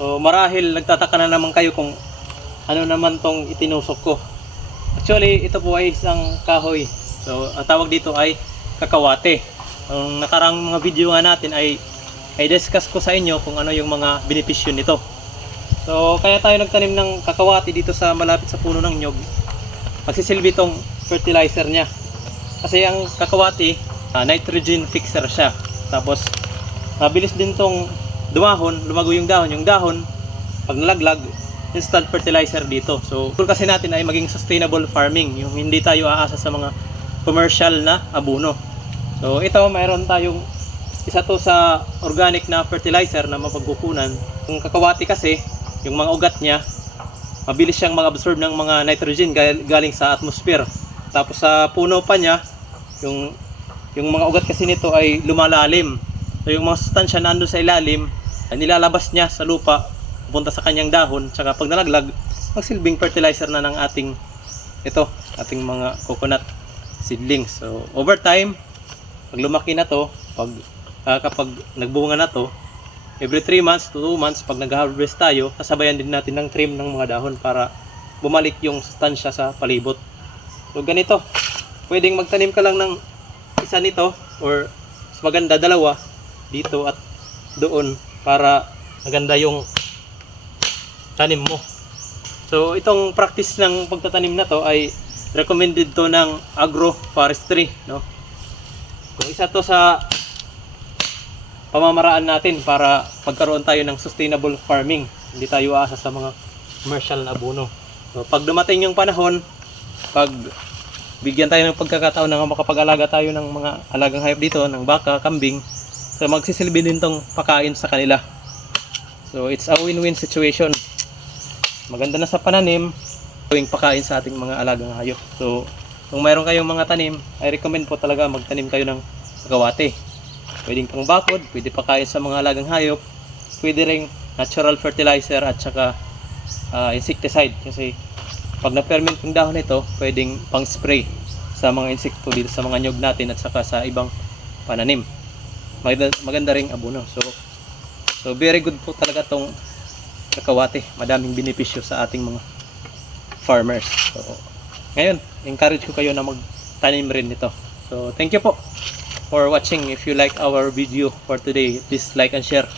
So marahil nagtataka na naman kayo kung ano naman tong itinusok ko. Actually, ito po ay isang kahoy. So ang tawag dito ay kakawate. Ang nakarang mga video nga natin ay discuss ko sa inyo kung ano yung mga benepisyo nito. So kaya tayo nagtanim ng kakawate dito sa malapit sa puno ng nyog. Magsisilbi tong fertilizer niya. Kasi ang kakawate, nitrogen fixer siya. Tapos mabilis din tong dumahon, lumago yung dahon. Yung dahon, pag nalaglag, instant fertilizer dito. So goal kasi natin ay maging sustainable farming. Yung hindi tayo aasa sa mga commercial na abono. So ito, mayroon tayong isa to sa organic na fertilizer na mapagkukunan. Yung kakawate kasi, yung mga ugat niya, mabilis siyang mag-absorb ng mga nitrogen galing sa atmosphere. Tapos sa puno pa niya, yung mga ugat kasi nito ay lumalalim. So yung mga sustansya na ando sa ilalim, ay nilalabas niya sa lupa, pupunta sa kanyang dahon, tsaka pag nalaglag, magsilbing fertilizer na ng ating ating mga coconut seedlings. So over time, pag lumaki na to, kapag nagbunga na to, every 3 months to 2 months, pag nag-harvest tayo, sasabayan din natin ng trim ng mga dahon para bumalik yung sustansya sa palibot. So ganito, pwedeng magtanim ka lang ng isa nito or mas maganda dalawa dito at doon para maganda yung tanim mo. So itong practice ng pagtatanim na to ay recommended to ng agroforestry, no? Kung isa to sa pamamaraan natin para pagkaroon tayo ng sustainable farming. Hindi tayo aasa sa mga commercial na abono. So, pag dumating yung panahon, pag bigyan tayo ng pagkakataon na makapag-alaga tayo ng mga alagang hayop dito, ng baka, kambing, so magsisilbi din tong pakain sa kanila. So it's a win-win situation. Maganda na sa pananim, gawing pakain sa ating mga alagang hayop. So kung mayroon kayong mga tanim, I recommend po talaga magtanim kayo ng kakawate. Pwedeng pang bakod, pwede pakain sa mga alagang hayop, pwede ring natural fertilizer at saka insecticide. Kasi pag na-ferment yung dahon nito, pwedeng pang spray sa mga insekto dito sa mga nyog natin at saka sa ibang pananim. Maganda ring abono. So very good po talaga tong kakawate. Madaming benepisyo sa ating mga farmers. So ngayon, encourage ko kayo na magtanim rin nito. So thank you po for watching. If you like our video for today, please like and share.